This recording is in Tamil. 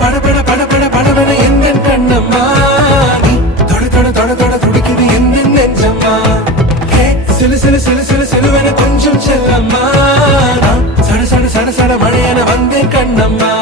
படபட படபட படபட எந்த கண்ணம்மா நீ தொட தொட தொட தொட துடிக்குது எந்த நெஞ்சம்மா சிலு சிலு சிலு சிலு சிலுவென கொஞ்சம் செல்லம்மா சட சட சட சட மழையென வந்தேன் கண்ணம்மா